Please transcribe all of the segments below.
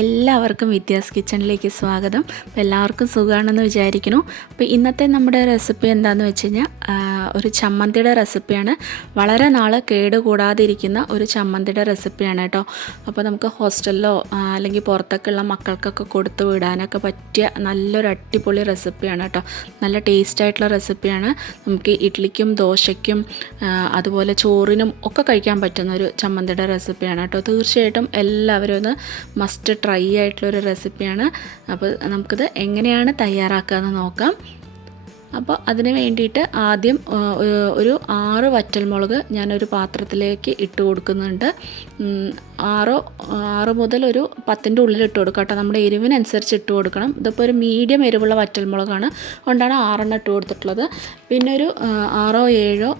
എല്ലാവർക്കും വിദ്യാസ് കിച്ചണിലേക്ക് സ്വാഗതം. അപ്പോൾ എല്ലാവർക്കും സുഖമാണെന്ന് വിചാരിക്കുന്നു. അപ്പോൾ ഇന്നത്തെ നമ്മുടെ റെസിപ്പി എന്താണെന്ന് വെച്ച് കഴിഞ്ഞാൽ ഒരു ചമ്മന്തിയുടെ റെസിപ്പിയാണ്. വളരെ നാൾ കേടുകൂടാതിരിക്കുന്ന ഒരു ചമ്മന്തിയുടെ റെസിപ്പിയാണ് കേട്ടോ. അപ്പോൾ നമുക്ക് ഹോസ്റ്റലിലോ അല്ലെങ്കിൽ പുറത്തൊക്കെ ഉള്ള മക്കൾക്കൊക്കെ കൊടുത്തു വിടാനൊക്കെ പറ്റിയ നല്ലൊരു അടിപൊളി റെസിപ്പിയാണ് കേട്ടോ. നല്ല ടേസ്റ്റ് ആയിട്ടുള്ള റെസിപ്പിയാണ്. നമുക്ക് ഇഡ്ലിക്കും ദോശയ്ക്കും അതുപോലെ ചോറിനും ഒക്കെ കഴിക്കാൻ പറ്റുന്ന ഒരു ചമ്മന്തിയുടെ റെസിപ്പിയാണ് കേട്ടോ. തീർച്ചയായിട്ടും എല്ലാവരും ഒന്ന് മസ്റ്റ് ട്രൈ ആയിട്ടുള്ളൊരു റെസിപ്പിയാണ്. അപ്പോൾ നമുക്കിത് എങ്ങനെയാണ് തയ്യാറാക്കുകയെന്ന് നോക്കാം. അപ്പോൾ അതിന് വേണ്ടിയിട്ട് ആദ്യം ഒരു- ആറ് വറ്റൽമുളക് ഞാനൊരു പാത്രത്തിലേക്ക് ഇട്ട് കൊടുക്കുന്നുണ്ട്. ആറോ ആറ് മുതൽ ഒരു പത്തിന്റെ ഉള്ളിൽ ഇട്ട് കൊടുക്കാം കേട്ടോ. നമ്മുടെ എരിവിനനുസരിച്ച് ഇട്ട് കൊടുക്കണം. ഇതിപ്പോൾ ഒരു മീഡിയം എരിവുള്ള വറ്റൽമുളകാണ്. അതുകൊണ്ടാണ് ആറെണ്ണം ഇട്ട് കൊടുത്തിട്ടുള്ളത്. പിന്നെ ഒരു ആറോ ഏഴോ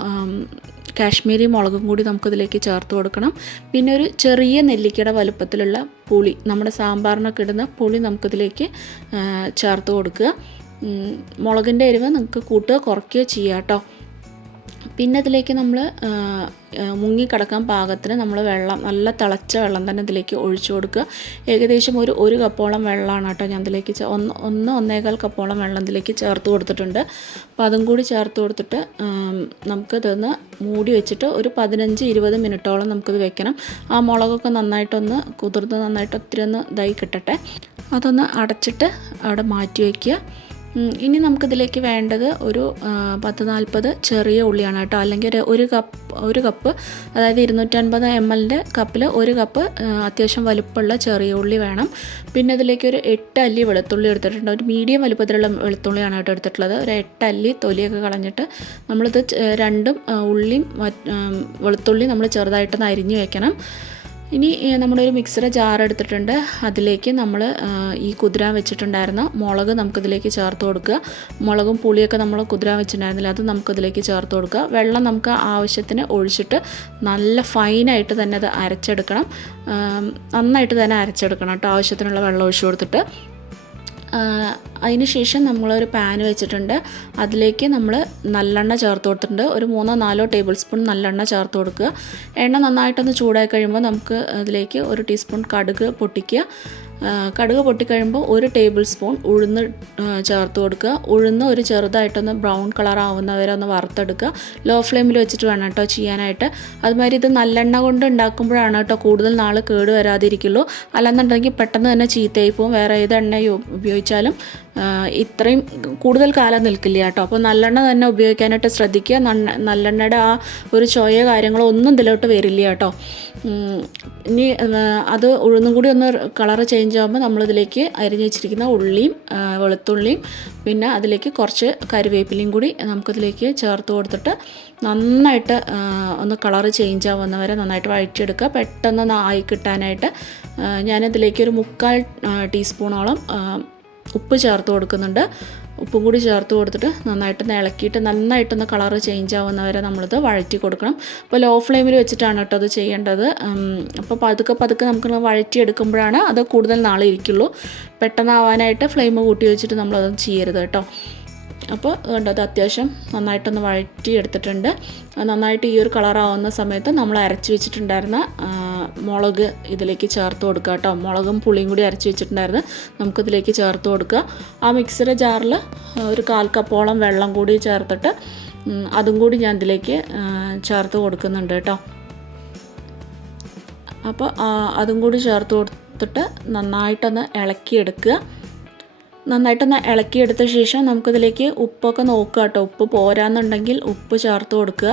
കാശ്മീരി മുളകും കൂടി നമുക്കിതിലേക്ക് ചേർത്ത് കൊടുക്കണം. പിന്നെ ഒരു ചെറിയ നെല്ലിക്കയുടെ വലുപ്പത്തിലുള്ള പുളി നമ്മുടെ സാമ്പാറിനൊക്കെ ഇടുന്ന പുളി നമുക്കിതിലേക്ക് ചേർത്ത് കൊടുക്കുക. മുളകിന്റെ എരിവ് നിങ്ങൾക്ക് കൂട്ടുക കുറയ്ക്കുകയോ ചെയ്യാം കേട്ടോ. പിന്നെ അതിലേക്ക് നമ്മൾ മുങ്ങിക്കിടക്കാൻ പാകത്തിന് നമ്മൾ വെള്ളം നല്ല തിളച്ച വെള്ളം തന്നെ ഇതിലേക്ക് ഒഴിച്ചു കൊടുക്കുക. ഏകദേശം ഒരു ഒരു കപ്പോളം വെള്ളമാണ് കേട്ടോ ഞാൻ ഇതിലേക്ക് ഒന്ന് ഒന്ന് ഒന്നേകാൽ കപ്പോളം വെള്ളം ഇതിലേക്ക് ചേർത്ത് കൊടുത്തിട്ടുണ്ട്. അപ്പോൾ അതും കൂടി ചേർത്ത് കൊടുത്തിട്ട് നമുക്കിതൊന്ന് മൂടി വെച്ചിട്ട് ഒരു പതിനഞ്ച് ഇരുപത് മിനിറ്റോളം നമുക്കിത് വെക്കണം. ആ മുളകൊക്കെ നന്നായിട്ടൊന്ന് കുതിർന്ന് നന്നായിട്ട് ഒത്തിരി ഒന്ന് ഇതായി കിട്ടട്ടെ. അതൊന്ന് അടച്ചിട്ട് അവിടെ മാറ്റി വയ്ക്കുക. ഇനി നമുക്കിതിലേക്ക് വേണ്ടത് ഒരു പത്ത് നാൽപ്പത് ചെറിയ ഉള്ളിയാണ് കേട്ടോ. അല്ലെങ്കിൽ ഒരു ഒരു കപ്പ് ഒരു കപ്പ് അതായത് ഇരുന്നൂറ്റൻപത് എം എല്ലിന്റെ കപ്പിൽ ഒരു കപ്പ് അത്യാവശ്യം വലുപ്പമുള്ള ചെറിയ ഉള്ളി വേണം. പിന്നെ ഇതിലേക്ക് ഒരു എട്ട് അല്ലി വെളുത്തുള്ളി എടുത്തിട്ടുണ്ട്. ഒരു മീഡിയം വലുപ്പത്തിലുള്ള വെളുത്തുള്ളിയാണ് കേട്ടോ എടുത്തിട്ടുള്ളത്. ഒരു എട്ട് അല്ലി തൊലിയൊക്കെ കളഞ്ഞിട്ട് നമ്മളിത് രണ്ടും ഉള്ളിയും വെളുത്തുള്ളി നമ്മൾ ചെറുതായിട്ടൊന്ന് അരിഞ്ഞ് വെക്കണം. ഇനി നമ്മളൊരു മിക്സറെ ജാർ എടുത്തിട്ടുണ്ട്. അതിലേക്ക് നമ്മൾ ഈ കുതിര വെച്ചിട്ടുണ്ടായിരുന്ന മുളക് നമുക്കിതിലേക്ക് ചേർത്ത് കൊടുക്കുക. മുളകും പുളിയൊക്കെ നമ്മൾ കുതിര വെച്ചിട്ടുണ്ടായിരുന്നില്ല അത് നമുക്കിതിലേക്ക് ചേർത്ത് കൊടുക്കുക. വെള്ളം നമുക്ക് ആവശ്യത്തിന് ഒഴിച്ചിട്ട് നല്ല ഫൈനായിട്ട് തന്നെ അത് അരച്ചെടുക്കണം. നന്നായിട്ട് തന്നെ അരച്ചെടുക്കണം കേട്ടോ ആവശ്യത്തിനുള്ള വെള്ളം ഒഴിച്ചു കൊടുത്തിട്ട്. അതിന് ശേഷം നമ്മളൊരു പാൻ വെച്ചിട്ടുണ്ട്. അതിലേക്ക് നമ്മൾ നല്ലെണ്ണ ചേർത്ത് കൊടുത്തിട്ടുണ്ട്. ഒരു മൂന്നോ നാലോ ടേബിൾ സ്പൂൺ നല്ലെണ്ണ ചേർത്ത് കൊടുക്കുക. എണ്ണ നന്നായിട്ടൊന്ന് ചൂടായി കഴിയുമ്പോൾ നമുക്ക് അതിലേക്ക് ഒരു ടീസ്പൂൺ കടുക് പൊട്ടിക്കുക. കടുക് പൊട്ടിക്കഴിയുമ്പോൾ ഒരു ടേബിൾ സ്പൂൺ ഉഴുന്ന് ചേർത്ത് കൊടുക്കുക. ഉഴുന്ന് ഒരു ചെറുതായിട്ടൊന്ന് ബ്രൗൺ കളർ ആവുന്നവരെ ഒന്ന് വറുത്തെടുക്കുക. ലോ ഫ്ലെയിമിൽ വെച്ചിട്ട് വേണം കേട്ടോ ചെയ്യാനായിട്ട്. അതുമാതിരി ഇത് നല്ലെണ്ണ കൊണ്ട് ഉണ്ടാക്കുമ്പോഴാണ് കേട്ടോ കൂടുതൽ നാൾ കേട് വരാതിരിക്കുള്ളൂ. അല്ലെന്നുണ്ടെങ്കിൽ പെട്ടെന്ന് തന്നെ ചീത്തയായി വേറെ ഏത് എണ്ണ ഉപയോഗിച്ചാലും ഇത്രയും കൂടുതൽ കാലം നിൽക്കില്ല കേട്ടോ. അപ്പോൾ നല്ലെണ്ണ തന്നെ ഉപയോഗിക്കാനായിട്ട് ശ്രദ്ധിക്കുക. നല്ലെണ്ണയുടെ ആ ഒരു ചോയ കാര്യങ്ങളോ ഒന്നും ഇതിലോട്ട് വരില്ല കേട്ടോ. ഇനി അത് ഉഴുന്നും കൂടി ഒന്ന് കളർ ചേഞ്ച് ആകുമ്പോൾ നമ്മളിതിലേക്ക് അരിഞ്ഞ് വെച്ചിരിക്കുന്ന ഉള്ളിയും വെളുത്തുള്ളിയും പിന്നെ അതിലേക്ക് കുറച്ച് കരിവേപ്പിലയും കൂടി നമുക്കിതിലേക്ക് ചേർത്ത് കൊടുത്തിട്ട് നന്നായിട്ട് ഒന്ന് കളർ ചേഞ്ച് ആവുന്നവരെ നന്നായിട്ട് വഴറ്റിയെടുക്കുക. പെട്ടെന്ന് ആയി കിട്ടാനായിട്ട് ഞാനിതിലേക്ക് ഒരു മുക്കാൽ ടീസ്പൂണോളം ഉപ്പ് ചേർത്ത് കൊടുക്കുന്നുണ്ട്. ഉപ്പും കൂടി ചേർത്ത് കൊടുത്തിട്ട് നന്നായിട്ട് ഇളക്കിയിട്ട് നന്നായിട്ടൊന്ന് കളറ് ചേഞ്ച് ആവുന്നവരെ നമ്മളിത് വഴറ്റി കൊടുക്കണം. അപ്പോൾ ലോ ഫ്ലെയിമിൽ വെച്ചിട്ടാണ് കേട്ടോ അത് ചെയ്യേണ്ടത്. അപ്പോൾ പതുക്കെ പതുക്കെ നമുക്ക് വഴറ്റിയെടുക്കുമ്പോഴാണ് അത് കൂടുതൽ നാളെ ഇരിക്കുള്ളൂ പെട്ടെന്നാവാനായിട്ട് ഫ്ലെയിം കൂട്ടി വെച്ചിട്ട് നമ്മളത് ചെയ്യരുത് കേട്ടോ. അപ്പോൾ കണ്ടോ അത് അത്യാവശ്യം നന്നായിട്ടൊന്ന് വഴറ്റി എടുത്തിട്ടുണ്ട് നന്നായിട്ട് ഈ ഒരു കളറാവുന്ന സമയത്ത് നമ്മൾ അരച്ച് വെച്ചിട്ടുണ്ടായിരുന്ന മുളക് ഇതിലേക്ക് ചേർത്ത് കൊടുക്കുക കേട്ടോ. മുളകും പുളിയും കൂടി അരച്ച് വെച്ചിട്ടുണ്ടായിരുന്നു. നമുക്കിതിലേക്ക് ചേർത്ത് കൊടുക്കുക. ആ മിക്സിയുടെ ജാറിൽ ഒരു കാൽ കപ്പോളം വെള്ളം കൂടി ചേർത്തിട്ട് അതും കൂടി ഞാൻ ഇതിലേക്ക് ചേർത്ത് കൊടുക്കുന്നുണ്ട് കേട്ടോ. അപ്പോൾ അതും കൂടി ചേർത്ത് കൊടുത്തിട്ട് നന്നായിട്ടൊന്ന് ഇളക്കിയെടുക്കുക. നന്നായിട്ടൊന്ന് ഇളക്കിയെടുത്ത ശേഷം നമുക്കിതിലേക്ക് ഉപ്പൊക്കെ നോക്കുക കേട്ടോ. ഉപ്പ് പോരാന്നുണ്ടെങ്കിൽ ഉപ്പ് ചേർത്ത് കൊടുക്കുക.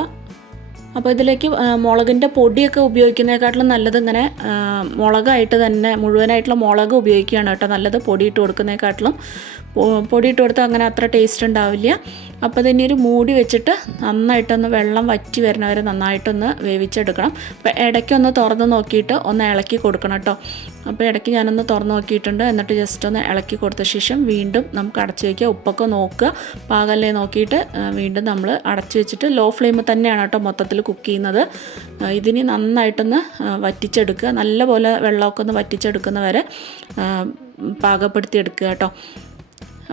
അപ്പോൾ ഇതിലേക്ക് മുളകിന്റെ പൊടിയൊക്കെ ഉപയോഗിക്കുന്നതിനെക്കാട്ടിലും നല്ലത് ഇങ്ങനെ മുളകായിട്ട് തന്നെ മുഴുവനായിട്ടുള്ള മുളക് ഉപയോഗിക്കുകയാണ് കേട്ടോ. നല്ലത് പൊടിയിട്ട് കൊടുക്കുന്നതിനെക്കാട്ടിലും. പൊടി പൊടിയിട്ട് കൊടുത്താൽ അങ്ങനെ അത്ര ടേസ്റ്റ് ഉണ്ടാവില്ല. അപ്പോൾ തന്നെ ഒരു മൂടി വെച്ചിട്ട് നന്നായിട്ടൊന്ന് വെള്ളം വറ്റി വരുന്നവരെ നന്നായിട്ടൊന്ന് വേവിച്ചെടുക്കണം. അപ്പോൾ ഇടയ്ക്കൊന്ന് തുറന്ന് നോക്കിയിട്ട് ഒന്ന് ഇളക്കി കൊടുക്കണം കേട്ടോ അപ്പോൾ ഇടയ്ക്ക് ഞാനൊന്ന് തുറന്ന് നോക്കിയിട്ടുണ്ട്. എന്നിട്ട് ജസ്റ്റ് ഒന്ന് ഇളക്കി കൊടുത്ത ശേഷം വീണ്ടും നമുക്ക് അടച്ച് വയ്ക്കുക ഉപ്പൊക്കെ നോക്കുക. പാകല്ലേ നോക്കിയിട്ട് വീണ്ടും നമ്മൾ അടച്ച് വെച്ചിട്ട് ലോ ഫ്ലെയിമിൽ തന്നെയാണ് കേട്ടോ മൊത്തത്തിൽ കുക്ക് ചെയ്യുന്നത്. ഇതിനി നന്നായിട്ടൊന്ന് വറ്റിച്ചെടുക്കുക. നല്ലപോലെ വെള്ളമൊക്കെ ഒന്ന് വറ്റിച്ചെടുക്കുന്നവരെ പാകപ്പെടുത്തി എടുക്കുക കേട്ടോ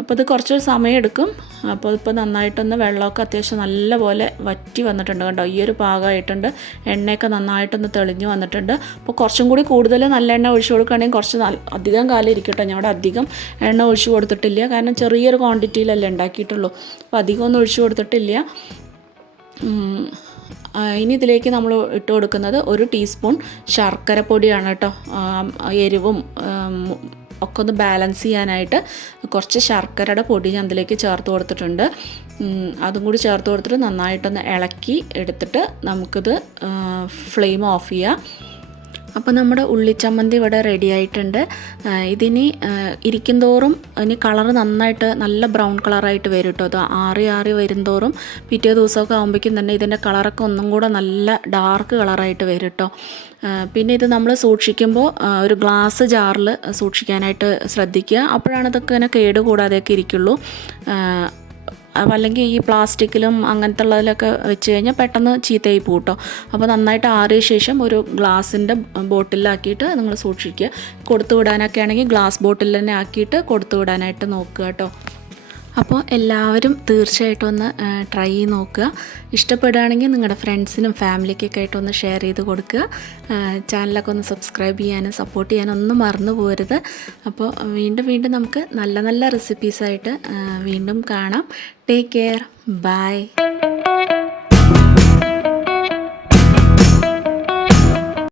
അപ്പോൾ ഇത് കുറച്ച് സമയം എടുക്കും അപ്പോൾ ഇപ്പോൾ നന്നായിട്ടൊന്ന് വെള്ളമൊക്കെ അത്യാവശ്യം നല്ലപോലെ വറ്റി വന്നിട്ടുണ്ട് കേട്ടോ ഈ ഒരു പാകമായിട്ടുണ്ട്. എണ്ണയൊക്കെ നന്നായിട്ടൊന്ന് തെളിഞ്ഞു വന്നിട്ടുണ്ട്. അപ്പോൾ കുറച്ചും കൂടി കൂടുതൽ നല്ല എണ്ണ ഒഴിച്ചു കൊടുക്കുകയാണെങ്കിൽ കുറച്ച് അധികം കാലം ഇരിക്കട്ടെ. അവിടെ അധികം എണ്ണ ഒഴിച്ചു കൊടുത്തിട്ടില്ല. കാരണം ചെറിയൊരു ക്വാണ്ടിറ്റിയിലല്ലേ ഉണ്ടാക്കിയിട്ടുള്ളൂ. അപ്പോൾ അധികം ഒന്നും ഒഴിച്ചു കൊടുത്തിട്ടില്ല. ഇനി ഇതിലേക്ക് നമ്മൾ ഇട്ട് കൊടുക്കുന്നത് ഒരു ടീസ്പൂൺ ശർക്കര പൊടിയാണ് കേട്ടോ എരിവും ഒക്കെ ഒന്ന് ബാലൻസ് ചെയ്യാനായിട്ട് കുറച്ച് ശർക്കരയുടെ പൊടി ഞാൻ അതിലേക്ക് ചേർത്ത് കൊടുത്തിട്ടുണ്ട്. അതും കൂടി ചേർത്ത് കൊടുത്തിട്ട് നന്നായിട്ടൊന്ന് ഇളക്കി എടുത്തിട്ട് നമുക്കിത് ഫ്ലെയിം ഓഫ് ചെയ്യാം. അപ്പോൾ നമ്മുടെ ഉള്ളിച്ചമ്മന്തി ഇവിടെ റെഡി ആയിട്ടുണ്ട്. ഇതിനി ഇരിക്കും തോറും ഇനി കളർ നന്നായിട്ട് നല്ല ബ്രൗൺ കളറായിട്ട് വരും കേട്ടോ അത് ആറി ആറി വരും തോറും പിറ്റേ ദിവസമൊക്കെ ആകുമ്പോഴേക്കും തന്നെ ഇതിന്റെ കളറൊക്കെ ഒന്നും കൂടെ നല്ല ഡാർക്ക് കളറായിട്ട് വരും കേട്ടോ പിന്നെ ഇത് നമ്മൾ സൂക്ഷിക്കുമ്പോൾ ഒരു ഗ്ലാസ് ജാറിൽ സൂക്ഷിക്കാനായിട്ട് ശ്രദ്ധിക്കുക. അപ്പോഴാണ് ഇതൊക്കെ ഇങ്ങനെ കേടുകൂടാതെയൊക്കെ ഇരിക്കുള്ളൂ. അല്ലെങ്കിൽ ഈ പ്ലാസ്റ്റിക്കിലും അങ്ങനത്തെ ഉള്ളതിലൊക്കെ വെച്ച് കഴിഞ്ഞാൽ പെട്ടെന്ന് ചീത്തയായി പൂട്ടോ അപ്പോൾ നന്നായിട്ട് ആറിയ ശേഷം ഒരു ഗ്ലാസിന്റെ ബോട്ടിലാക്കിയിട്ട് നിങ്ങൾ സൂക്ഷിക്കുക. കൊടുത്തു വിടാനൊക്കെ ആണെങ്കിൽ ഗ്ലാസ് ബോട്ടിൽ തന്നെ ആക്കിയിട്ട് കൊടുത്തു വിടാനായിട്ട് നോക്കുക കേട്ടോ അപ്പോൾ എല്ലാവരും തീർച്ചയായിട്ടും ഒന്ന് ട്രൈ ചെയ്ത് നോക്കുക. ഇഷ്ടപ്പെടുകയാണെങ്കിൽ നിങ്ങളുടെ ഫ്രണ്ട്സിനും ഫാമിലിക്കൊക്കെ ആയിട്ട് ഒന്ന് ഷെയർ ചെയ്ത് കൊടുക്കുക. ചാനലൊക്കെ ഒന്ന് സബ്സ്ക്രൈബ് ചെയ്യാനും സപ്പോർട്ട് ചെയ്യാനും ഒന്നും മറന്നു പോരുത്. അപ്പോൾ വീണ്ടും വീണ്ടും നമുക്ക് നല്ല നല്ല റെസിപ്പീസായിട്ട് വീണ്ടും കാണാം. Take care bye